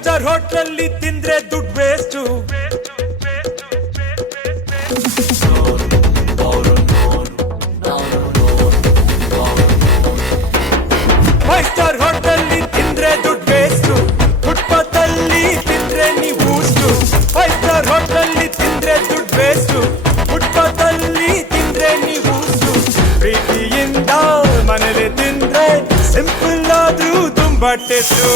Star hotel ತಿಂದ್ರೆ ದುಡ್ಡು waste. Five star hotel ತಿಂದ್ರೆ ದುಡ್ಡು ವೇಸ್ಟು. ಫುಟ್ಪಾತ್ ಅಲ್ಲಿ ತಿಂದ್ರೆ ನೀವು ಬೂಸ್ಟು. ಫೈವ್ ಸ್ಟಾರ್ ಹೋಟೆಲ್ ತಿಂದ್ರೆ ದುಡ್ಡು ವೇಸ್ಟು. ಫುಟ್ಪಾತ್ ಅಲ್ಲಿ ತಿಂದ್ರೆ ನೀವು ಬೂಸ್ಟು. ಪ್ರೀತಿಯಿಂದ ಮನೇಲಿ ತಿಂದ್ರೆ ಸಿಂಪಲ್ ಆದ್ರೂ ತುಂಬಾ ಟೇಸ್ಟು.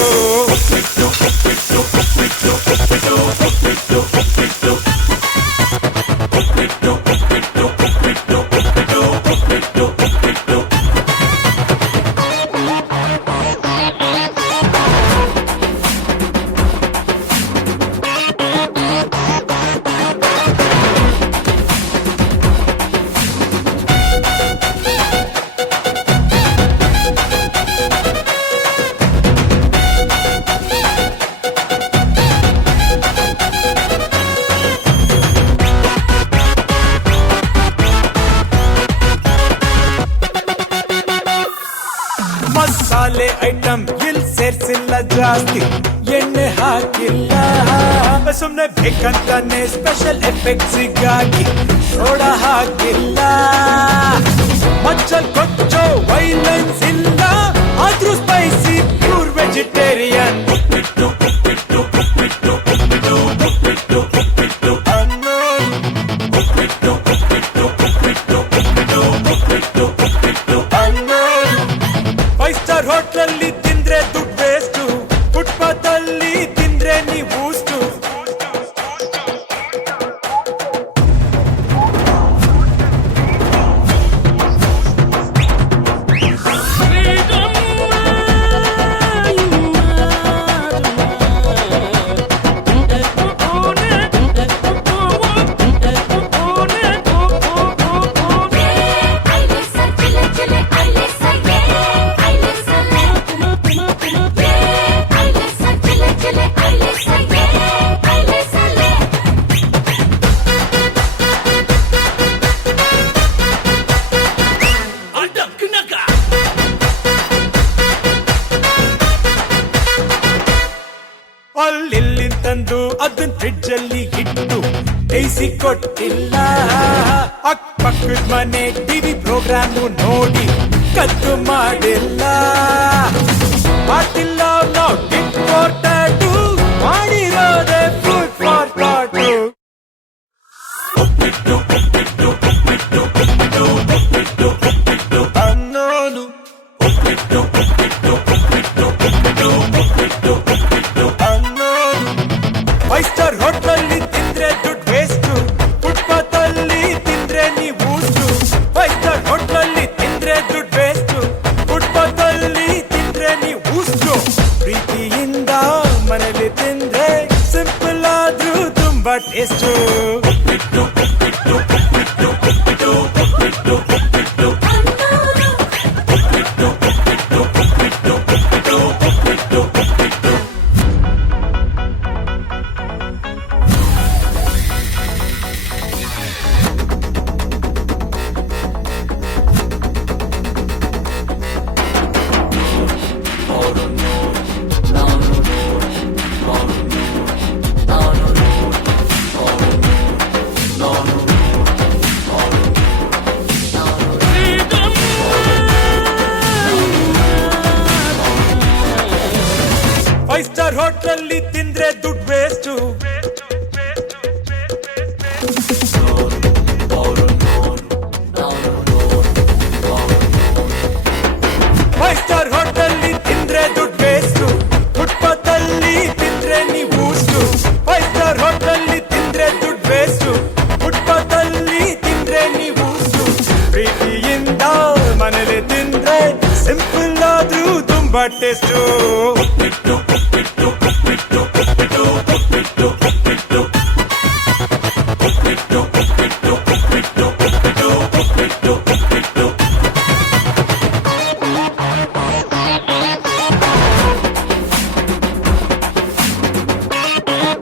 ಮಸಾಲೆ ಐಟಮ್ ಇಲ್ಲಿ ಸೇರ್ಸಿಲ್ಲ ಜಾಸ್ತಿ, ಎಣ್ಣೆ ಹಾಕಿಲ್ಲ. ಸುಮ್ನೆ ಬೇಕಂತಾನೆ ಸ್ಪೆಷಲ್ ಎಫೆಕ್ಟ್ಸಿಗಾಗಿ ಸೋಡಾ ಹಾಕಿಲ್ಲ. ಮಚ್ಚಲ್ ಕೊಚ್ಚೋ ವೈಲೆನ್ಸ್ ಇಲ್ಲ, ಆದ್ರೂ spicy pure vegetarian. Five star ಹೋಟ್ಲಲ್ಲಿ ತಿಂದ್ರೆ ದುಡ್ಡು ವೇಸ್ಟು. ಫುಟ್ಪಾತ್ ಅಲ್ಲಿ ತಿಂದ್ರೆ ನೀವು ಬೂಸ್ಟು. ಅಲ್ಲಿ ತಂದು ಅದನ್ನ ಫ್ರಿಡ್ಜ್ ಅಲ್ಲಿ ಇಟ್ಟು ಬೇಯಿಸಿ ಕೊಟ್ಟಿಲ್ಲ. ಅಕ್ಕಪಕ್ಕದ ಮನೆ ಟಿವಿ ಪ್ರೋಗ್ರಾಮ್ ನೋಡಿ ಕದ್ದು ಮಾಡಿಲ್ಲ. ಮಾಡಿಲ್ಲ ನಾವು ಟಿಟ್ ಫಾರ್ ಟ್ಯಾಟು, ಮಾಡಿರೋದೆ ಫುಡ್ ಫಾರ್ ಥಾಟು. ಅನ್ನೋನು ಫೈವ್ ಸ್ಟಾರ್ ಹೋಟೆಲ್ ತಿಂದ್ರೆ ದುಡ್ಡು ವೇಸ್ಟು. ಫುಟ್ಪಾತ್ ಅಲ್ಲಿ ತಿಂದ್ರೆ ನೀವು ಬೂಸ್ಟು. ಫೈವ್ ಸ್ಟಾರ್ ಹೋಟೆಲ್ ತಿಂದ್ರೆ ದುಡ್ಡು ವೇಸ್ಟು. ಫುಟ್ಪಾತ್ ಅಲ್ಲಿ ತಿಂದ್ರೆ ನೀವು ಬೂಸ್ಟು. ಪ್ರೀತಿಯಿಂದ ಮನೇಲಿ ತಿಂದ್ರೆ ಸಿಂಪಲ್ ಆದ್ರೂ ತುಂಬಾ ಟೇಸ್ಟು. ಫೈವ್ ಸ್ಟಾರ್ ಹೋಟೆಲ್ ತಿಂದ್ರೆ ದುಡ್ಡು ವೇಸ್ಟು. ಫೈವ್ ಸ್ಟಾರ್ ಹೋಟೆಲ್ ತಿಂದ್ರೆ ದುಡ್ಡು ವೇಸ್ಟು. ಫುಟ್ಪಾತ್ ಅಲ್ಲಿ ತಿಂದ್ರೆ ನೀವು ಬೂಸ್ಟು. ಫೈವ್ ಸ್ಟಾರ್ ಹೋಟೆಲ್ ತಿಂದ್ರೆ ದುಡ್ಡು ವೇಸ್ಟು. ಫುಟ್ಪಾತ್ ಅಲ್ಲಿ ತಿಂದ್ರೆ ನೀವು ಬೂಸ್ಟು. ಪ್ರೀತಿಯಿಂದ ಮನೇಲಿ ತಿಂದ್ರೆ ಸಿಂಪಲ್ ಆದ್ರೂ ತುಂಬಾ ಟೇಸ್ಟು.